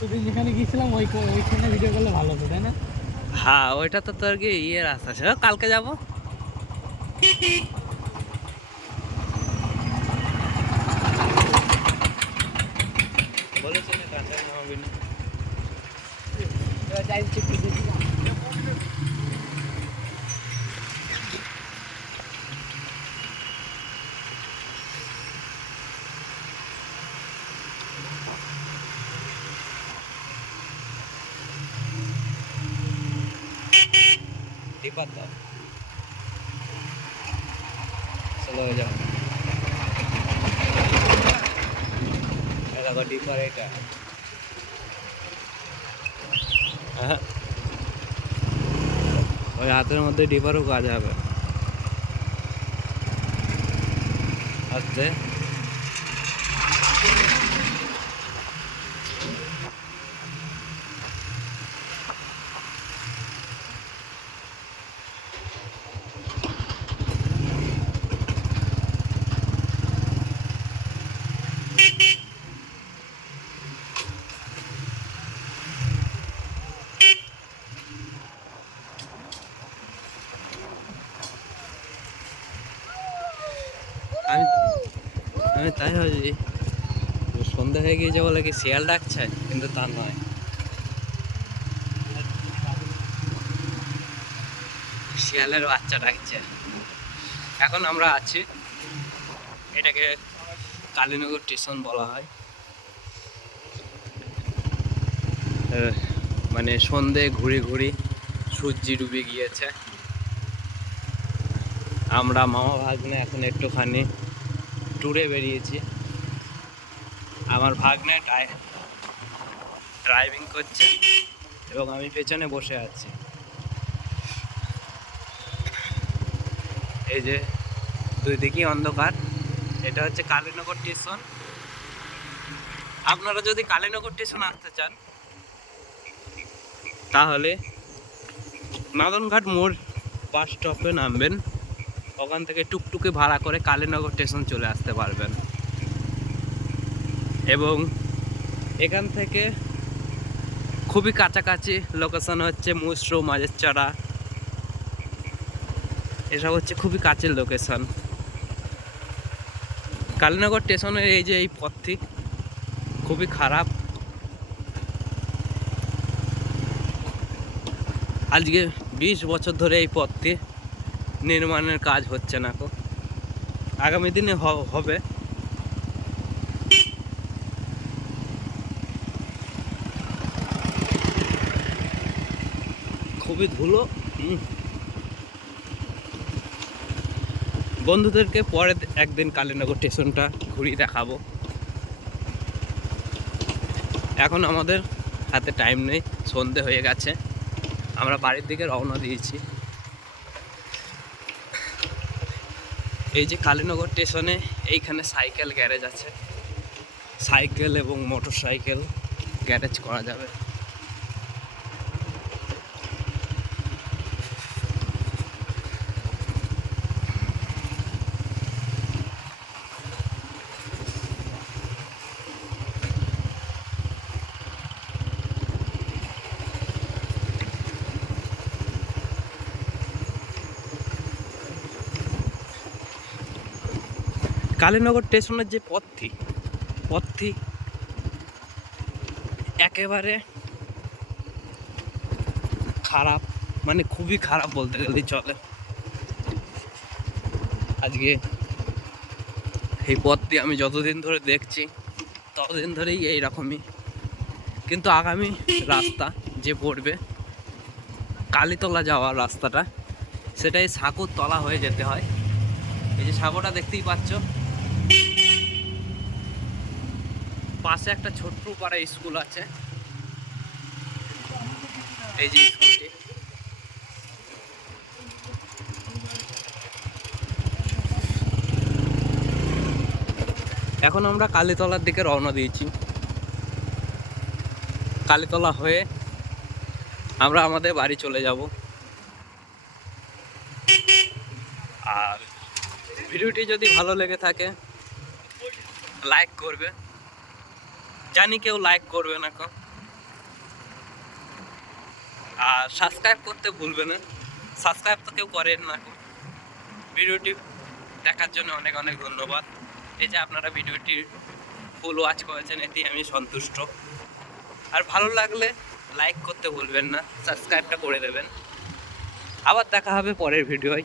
পরশু যেখানে গিয়েছিলাম ওই ওইখানে ভিডিও করলে ভালো হতো তাই না? হ্যাঁ ওইটা তো তোর কি ইয়ে রাস্তা ছিল? কালকে যাব? বলেছিলে কাঁচা হবে না এবার যাই চেক করে দেখি না। ডিপার দাও চলো হয়ে যাও এই দেখো ডিপার এটা হ্যাঁ ওই হাতের মধ্যে ডিপারও কাজ হবে আস্তে আমি আমি তাই ভাবছি সন্ধ্যা হয়ে গিয়েছে বলে কি শিয়াল ডাকছে? কিন্তু তা নয়। শিয়ালের বাচ্চা ডাকছে। এখন আমরা আছি, এটাকে কালীনগর স্টেশন বলা হয়। মানে সন্ধে ঘুরে ঘুরে সূর্যি ডুবে গিয়েছে। আমরা মামা ভাগ্নে এখন একটুখানি ট্যুরে বেরিয়েছি। আমার ভাগ্নে ড্রাইভিং করছে এবং আমি পেছনে বসে আছি। এই যে দুই দিকেই অন্ধকার। এটা হচ্ছে কালীনগর স্টেশন আপনারা যদি কালীনগর স্টেশন আসতে চান, তাহলে নাদনঘাট মোড় বাস স্টপে নামবেন। ওখান থেকে টুকটুকে ভাড়া করে কালীনগর স্টেশন চলে আসতে পারবেন। এবং এখান থেকে খুবই কাছাকাছি লোকেশন হচ্ছে মুসরো মাঝের চড়া এসব হচ্ছে খুবই কাছের লোকেশন কালীনগর স্টেশনের এই যে এই পথটি খুবই খারাপ। আজকে বিশ বছর ধরে এই পথটি নির্মাণের কাজ হচ্ছে না কো। আগামী দিনে হবে। খুবই ধুলো বন্ধুদেরকে পরে একদিন কালীনগর স্টেশনটা ঘুরিয়ে দেখাবো। এখন আমাদের হাতে টাইম নেই, সন্ধে হয়ে গেছে। আমরা বাড়ির দিকে রওনা দিয়েছি। এই যে কালীনগর স্টেশনে এইখানে সাইকেল গ্যারেজ আছে। সাইকেল এবং মোটর সাইকেল গ্যারেজ করা যাবে। কালীনগর স্টেশনের যে পথটি পথটি একেবারে খারাপ মানে খুবই খারাপ বলতে গেলেই চলে। আজকে এই পথটি আমি যতদিন ধরে দেখছি, ততদিন ধরেই এইরকমই। কিন্তু আগামী রাস্তা যে পড়বে, কালীতলা যাওয়ার রাস্তাটা, সেটাই সাঁকুর তলা হয়ে যেতে হয়। এই যে সাঁকোটা দেখতেই পাচ্ছ পাশে একটা ছোট্ট পাড়া স্কুল আছে। এই যে স্কুলটি। এখন আমরা কালীতলার দিকে রওনা দিয়েছি। কালীতলা হয়ে আমরা আমাদের বাড়ি চলে যাব। আর ভিডিওটি যদি ভালো লেগে থাকে লাইক করবে। জানি কেউ লাইক করবে না কো। আর সাবস্ক্রাইব করতে ভুলবে না। সাবস্ক্রাইব তো কেউ করেন না ভিডিওটি দেখার জন্য অনেক অনেক ধন্যবাদ। এই যে আপনারা ভিডিওটি ফুল ওয়াচ করেছেন এতে আমি সন্তুষ্ট। আর ভালো লাগলে লাইক করতে ভুলবেন না। সাবস্ক্রাইবটা করে দেবেন। আবার দেখা হবে পরের ভিডিওয়